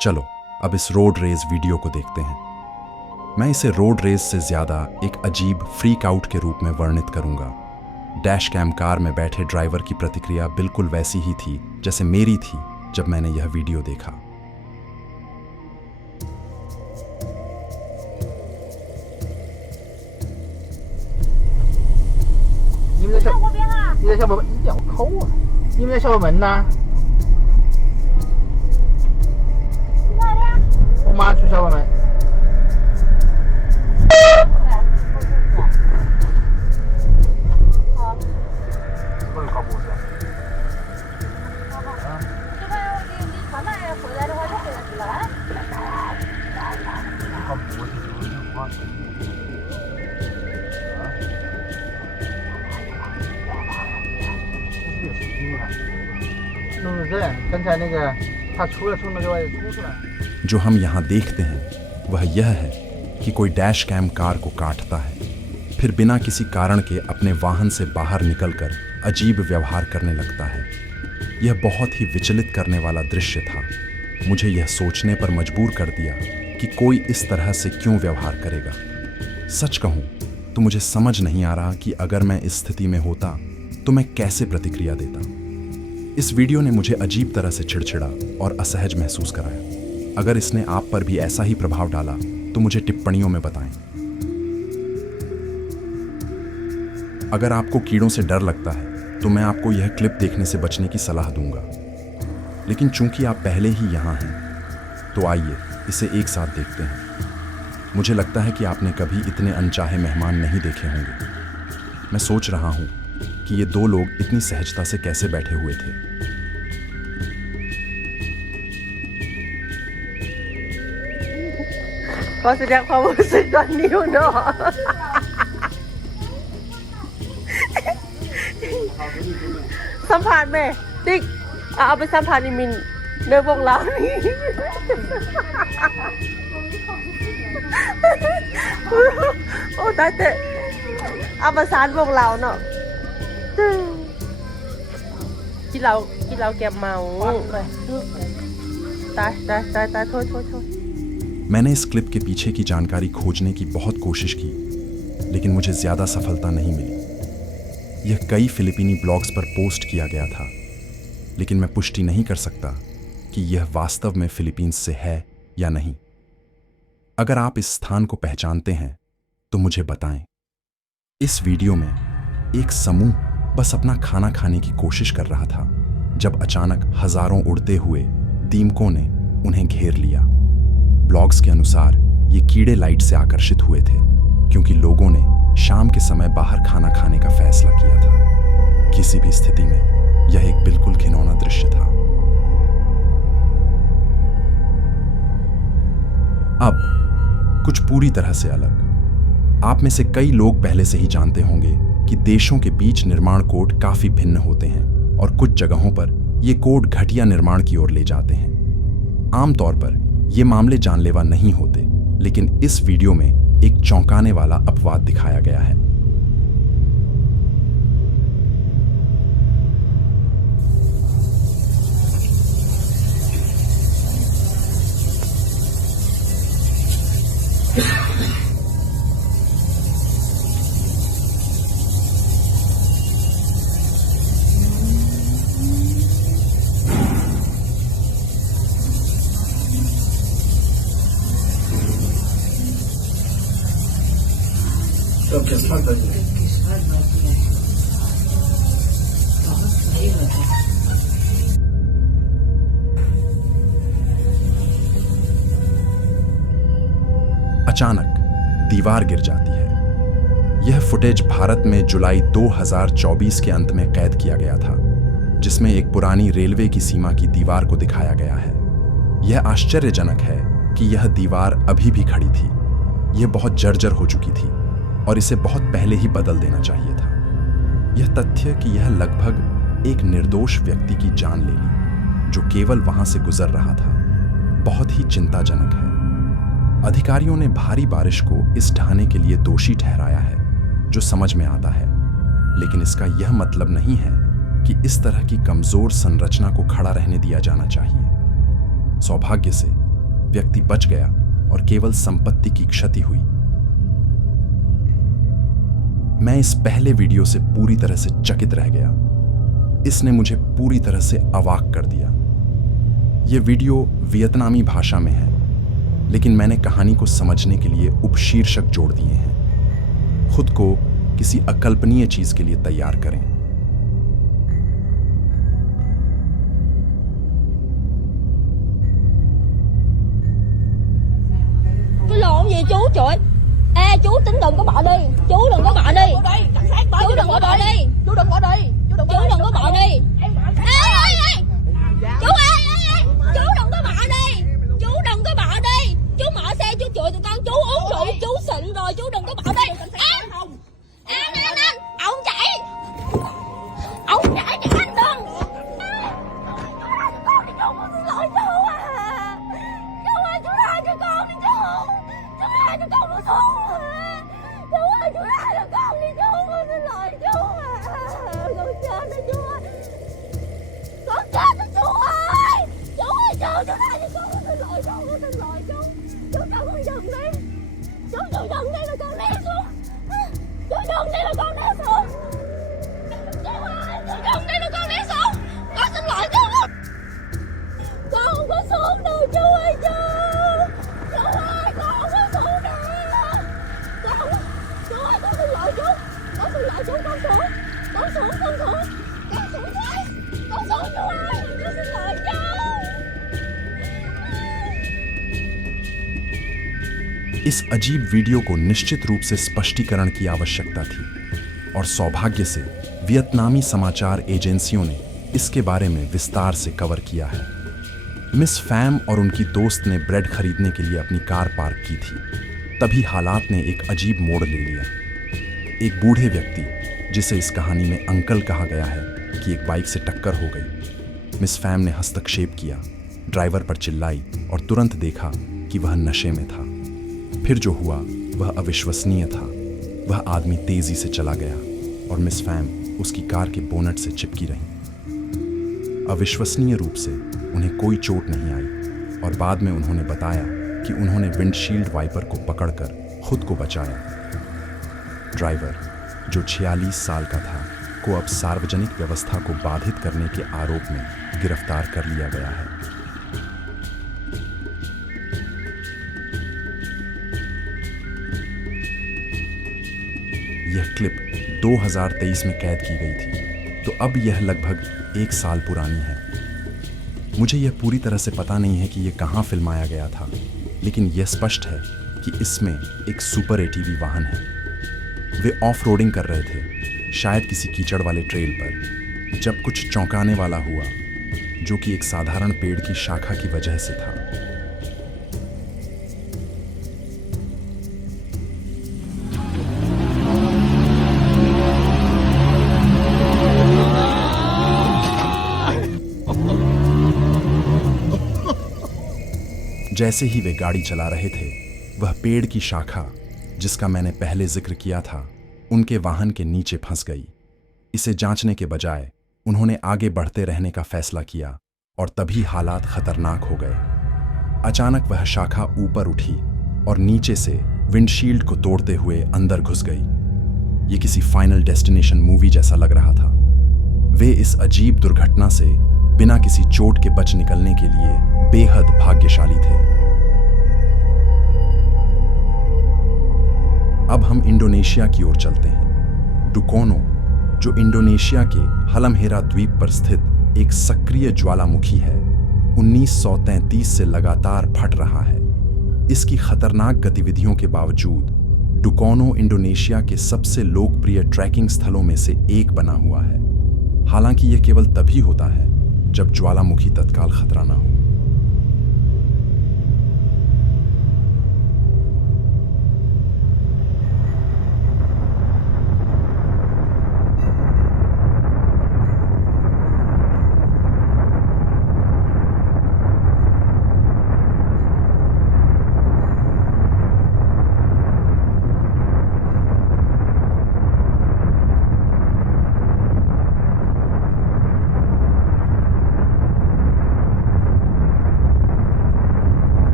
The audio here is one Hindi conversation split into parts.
चलो अब इस रोड रेस वीडियो को देखते हैं। मैं इसे रोड रेस से ज़्यादा एक अजीब फ्रीक आउट के रूप में वर्णित करूंगा। डैश कैम कार में बैठे ड्राइवर की प्रतिक्रिया बिल्कुल वैसी ही थी जैसे मेरी थी जब मैंने यह वीडियो देखा। जो हम यहाँ देखते हैं वह यह है कि कोई डैश कैम कार को काटता है, फिर बिना किसी कारण के अपने वाहन से बाहर निकलकर अजीब व्यवहार करने लगता है। यह बहुत ही विचलित करने वाला दृश्य था। मुझे यह सोचने पर मजबूर कर दिया कि कोई इस तरह से क्यों व्यवहार करेगा। सच कहूँ तो मुझे समझ नहीं आ रहा कि अगर मैं इस स्थिति में होता तो मैं कैसे प्रतिक्रिया देता। इस वीडियो ने मुझे अजीब तरह से चिड़चिड़ा और असहज महसूस कराया। अगर इसने आप पर भी ऐसा ही प्रभाव डाला तो मुझे टिप्पणियों में बताएं। अगर आपको कीड़ों से डर लगता है तो मैं आपको यह क्लिप देखने से बचने की सलाह दूंगा, लेकिन चूंकि आप पहले ही यहाँ हैं तो आइए इसे एक साथ देखते हैं। मुझे लगता है कि आपने कभी इतने अनचाहे मेहमान नहीं देखे होंगे। मैं सोच रहा हूँ कि ये दो लोग इतनी सहजता से कैसे बैठे हुए थे।ขอแสดงความรู้สึกตอนนี้เนาะสัมผัสแม่ติ๊กเอาไปสัมผัสอีมินเดินวงเรานี่โอ้ตายแต่เอาประสานวงเราเนาะที่เราแกเมาตายโทษमैंने इस क्लिप के पीछे की जानकारी खोजने की बहुत कोशिश की, लेकिन मुझे ज़्यादा सफलता नहीं मिली। यह कई फिलिपीनी ब्लॉग्स पर पोस्ट किया गया था, लेकिन मैं पुष्टि नहीं कर सकता कि यह वास्तव में फिलीपींस से है या नहीं। अगर आप इस स्थान को पहचानते हैं तो मुझे बताएं। इस वीडियो में एक समूह बस अपना खाना खाने की कोशिश कर रहा था जब अचानक हजारों उड़ते हुए दीमकों ने उन्हें घेर लिया। ब्लॉग्स के अनुसार ये कीड़े लाइट से आकर्षित हुए थे क्योंकि लोगों ने शाम के समय बाहर खाना खाने का फैसला किया था। किसी भी स्थिति में यह एक बिल्कुल घिनौना दृश्य था। अब कुछ पूरी तरह से अलग। आप में से कई लोग पहले से ही जानते होंगे कि देशों के बीच निर्माण कोड काफी भिन्न होते हैं और कुछ जगहों पर ये कोड घटिया निर्माण की ओर ले जाते हैं। आमतौर पर ये मामले जानलेवा नहीं होते, लेकिन इस वीडियो में एक चौंकाने वाला अपवाद दिखाया गया है। अचानक दीवार गिर जाती है। यह फुटेज भारत में जुलाई 2024 के अंत में कैद किया गया था, जिसमें एक पुरानी रेलवे की सीमा की दीवार को दिखाया गया है। यह आश्चर्यजनक है कि यह दीवार अभी भी खड़ी थी। यह बहुत जर्जर हो चुकी थी और इसे बहुत पहले ही बदल देना चाहिए था। यह तथ्य कि यह लगभग एक निर्दोष व्यक्ति की जान ले ली जो केवल वहां से गुजर रहा था, बहुत ही चिंताजनक है। अधिकारियों ने भारी बारिश को इस ढहाने के लिए दोषी ठहराया है, जो समझ में आता है, लेकिन इसका यह मतलब नहीं है कि इस तरह की कमजोर संरचना को खड़ा रहने दिया जाना चाहिए। सौभाग्य से व्यक्ति बच गया और केवल संपत्ति की क्षति हुई। मैं इस पहले वीडियो से पूरी तरह से चकित रह गया। इसने मुझे पूरी तरह से अवाक कर दिया। यह वीडियो वियतनामी भाषा में है, लेकिन मैंने कहानी को समझने के लिए उपशीर्षक जोड़ दिए हैं। खुद को किसी अकल्पनीय चीज के लिए तैयार करें। Cái lộn gì chú trời. Ê chú tính đừng có bỏ đi. Chú đừng có bỏ đi. Chú đừng có bỏ đi. Chú đừng bỏ đi. Chú đừng có bỏ đi. Ê ê ê. Chú ê ê ê. Chú đừng có bỏ đi. Chú đừng có bỏ đi. Chú mở xe chú chửi tụi con. Chú uống rượu chú xịn rồi. Chú đừng có bỏ đi. Anh. Ông chạy. Ông chạy cho anh đừng. Chú con xin lỗi chú à. Chú ơi chú tha cho con đi chú. Chú tha cho con một số. Chú ơi chú tha cho con đi chú. Con xin lỗi chú à. Con chết rồi chú ơi. Con chết rồi chú ơi. Chú ơi chú tha cho con. Con xin lỗi chú. Con xin lỗi chú. Chú cho con dừng đi. Chú dừng đi là con né xuống. Chú dừng đi là con né xuống. Chú ơi chú dừng đi là con né xuống. Con xin lỗi chú. Con không có xuống đâu chú ơi chú. Chú ơi con không có xuống đâu. Chú ơi con xin lỗi chú. Con xin lỗi chú con xuống. Con xuống con xuống. Con xuống thôi. Con xuống chú ơi. Con xin lỗi chú. इस अजीब वीडियो को निश्चित रूप से स्पष्टीकरण की आवश्यकता थी और सौभाग्य से वियतनामी समाचार एजेंसियों ने इसके बारे में विस्तार से कवर किया है। मिस फैम और उनकी दोस्त ने ब्रेड खरीदने के लिए अपनी कार पार्क की थी। तभी हालात ने एक अजीब मोड़ ले लिया। एक बूढ़े व्यक्ति, जिसे इस कहानी में अंकल कहा गया है, की एक बाइक से टक्कर हो गई। मिस फैम ने हस्तक्षेप किया, ड्राइवर पर चिल्लाई और तुरंत देखा कि वह नशे में था। फिर जो हुआ वह अविश्वसनीय था। वह आदमी तेजी से चला गया और मिस फैम उसकी कार के बोनट से चिपकी रही। अविश्वसनीय रूप से उन्हें कोई चोट नहीं आई और बाद में उन्होंने बताया कि उन्होंने विंडशील्ड वाइपर को पकड़कर खुद को बचाया। ड्राइवर, जो 46 साल का था, को अब सार्वजनिक व्यवस्था को बाधित करने के आरोप में गिरफ्तार कर लिया गया है। यह क्लिप 2023 में कैद की गई थी, तो अब यह लगभग 1 साल पुरानी है। मुझे यह पूरी तरह से पता नहीं है कि यह कहाँ फिल्माया गया था, लेकिन यह स्पष्ट है कि इसमें एक सुपर एटीवी वाहन है। वे ऑफ रोडिंग कर रहे थे, शायद किसी कीचड़ वाले ट्रेल पर, जब कुछ चौंकाने वाला हुआ, जो कि एक साधारण पेड़ की शाखा की वजह से था। जैसे ही वे गाड़ी चला रहे थे, वह पेड़ की शाखा, जिसका मैंने पहले जिक्र किया था, उनके वाहन के नीचे फंस गई। इसे जांचने के बजाय उन्होंने आगे बढ़ते रहने का फैसला किया और तभी हालात खतरनाक हो गए। अचानक वह शाखा ऊपर उठी और नीचे से विंडशील्ड को तोड़ते हुए अंदर घुस गई। ये किसी फाइनल डेस्टिनेशन मूवी जैसा लग रहा था। वे इस अजीब दुर्घटना से बिना किसी चोट के बच निकलने के लिए बेहद भाग्यशाली थे। अब हम इंडोनेशिया की ओर चलते हैं। डुकोनो, जो इंडोनेशिया के हलमहेरा द्वीप पर स्थित एक सक्रिय ज्वालामुखी है, 1933 से लगातार फट रहा है। इसकी खतरनाक गतिविधियों के बावजूद डुकोनो इंडोनेशिया के सबसे लोकप्रिय ट्रैकिंग स्थलों में से एक बना हुआ है। हालांकि यह केवल तभी होता है जब ज्वालामुखी तत्काल खतरा न हो।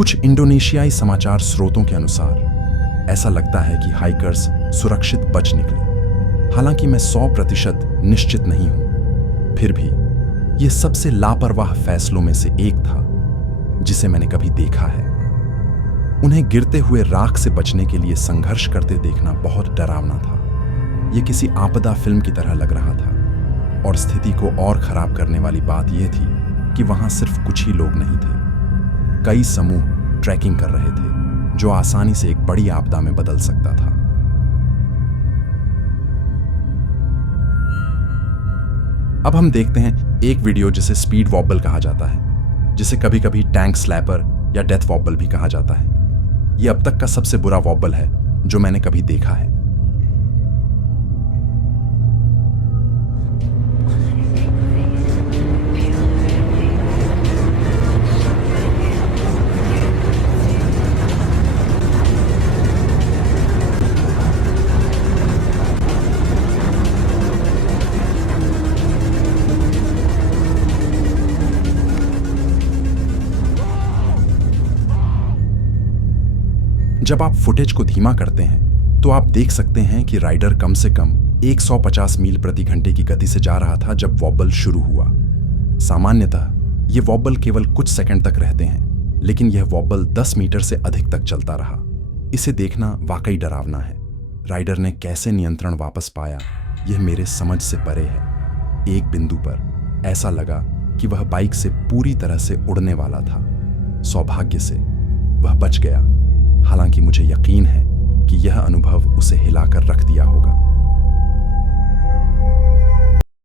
कुछ इंडोनेशियाई समाचार स्रोतों के अनुसार ऐसा लगता है कि हाइकर्स सुरक्षित बच निकले। हालांकि मैं 100% निश्चित नहीं हूं, फिर भी यह सबसे लापरवाह फैसलों में से एक था जिसे मैंने कभी देखा है। उन्हें गिरते हुए राख से बचने के लिए संघर्ष करते देखना बहुत डरावना था। यह किसी आपदा फिल्म की तरह लग रहा था, और स्थिति को और खराब करने वाली बात यह थी कि वहां सिर्फ कुछ ही लोग नहीं थे। कई समूह ट्रैकिंग कर रहे थे, जो आसानी से एक बड़ी आपदा में बदल सकता था। अब हम देखते हैं एक वीडियो जिसे स्पीड वॉबल कहा जाता है, जिसे कभी कभी टैंक स्लैपर या डेथ वॉबल भी कहा जाता है। यह अब तक का सबसे बुरा वॉबल है जो मैंने कभी देखा है। जब आप फुटेज को धीमा करते हैं तो आप देख सकते हैं कि राइडर कम से कम 150 मील प्रति घंटे की गति से जा रहा था जब वॉबल शुरू हुआ। सामान्यतः ये वॉबल केवल कुछ सेकंड तक रहते हैं, लेकिन यह वॉबल 10 मीटर से अधिक तक चलता रहा। इसे देखना वाकई डरावना है। राइडर ने कैसे नियंत्रण वापस पाया, यह मेरे समझ से परे है। एक बिंदु पर ऐसा लगा कि वह बाइक से पूरी तरह से उड़ने वाला था। सौभाग्य से वह बच गया, हालांकि मुझे यकीन है कि यह अनुभव उसे हिलाकर रख दिया होगा।